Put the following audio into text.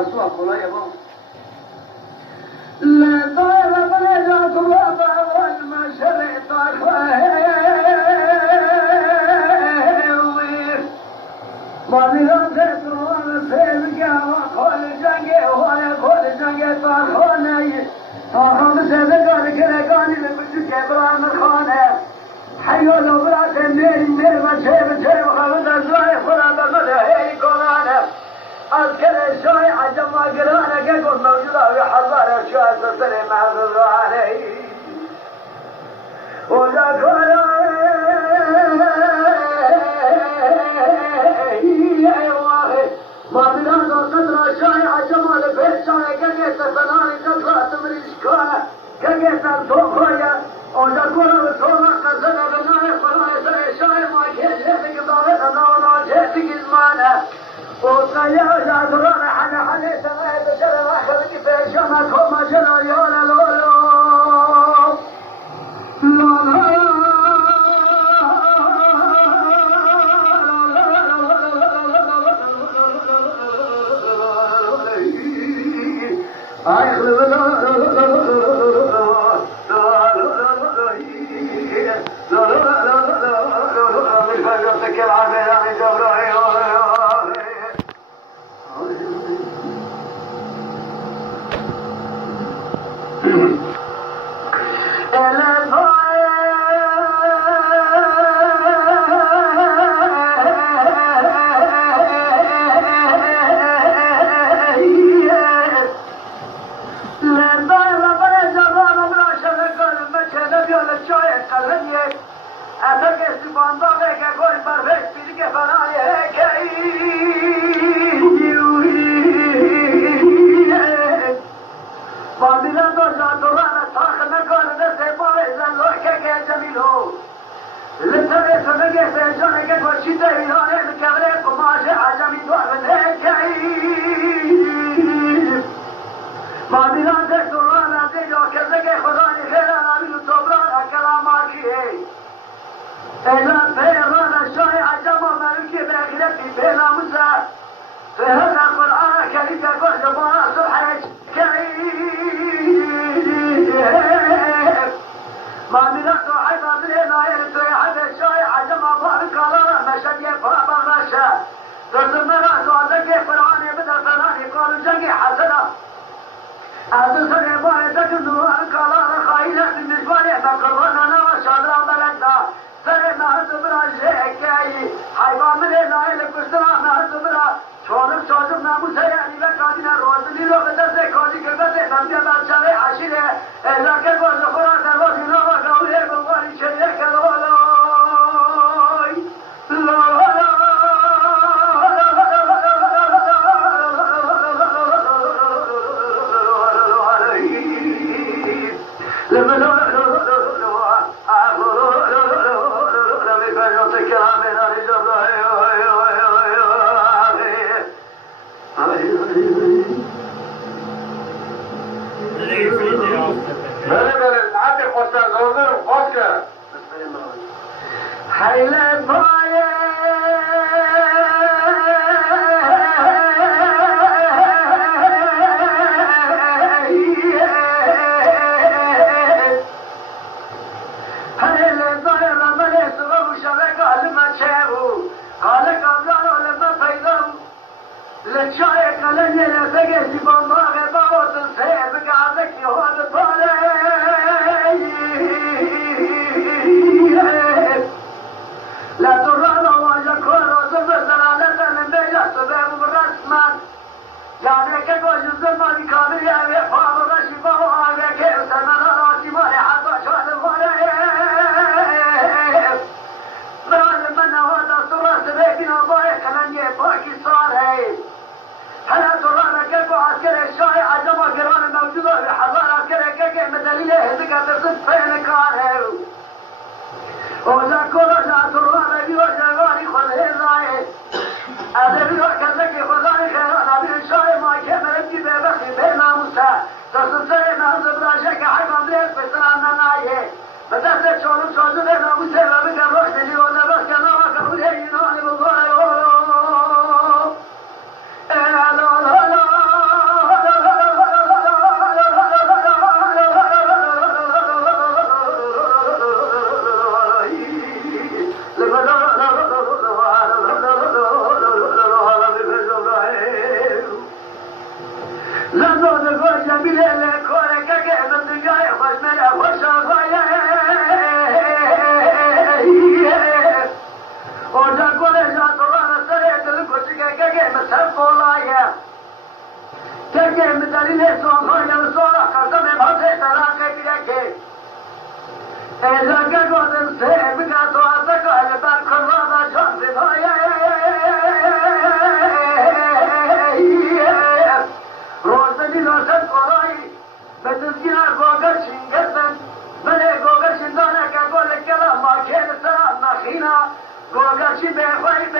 رسول خدا يبا لا طير بلد طلاب والمشر مادران تسوان سيبكا وخول جنگه وخول جنگه تاخانه تاخانه سيبكا لكركاني لبجو كبران الخانه حيو لو برات مير وشيب وخلد الزواي خلا بغده هي كونانه أذكر الشاي عجب ما قرانا كيكون موجودة في حضارة الشاي سلسلة محضر عليه وذاك ما بلاد قدر الشاي عجب ما لبيت شاي كيكي تسناني تطلع تمريش كونه كيكي تنسوخويا وذاك وطونا قرزنا بناي فلاي سري شاي ما كيجيتك ضاغطنا وناجيتك زمانه وطيا جادران حنا سمعت شرم أخذك في شمك وما جنا يولا لولو گوگرچی به خواهی به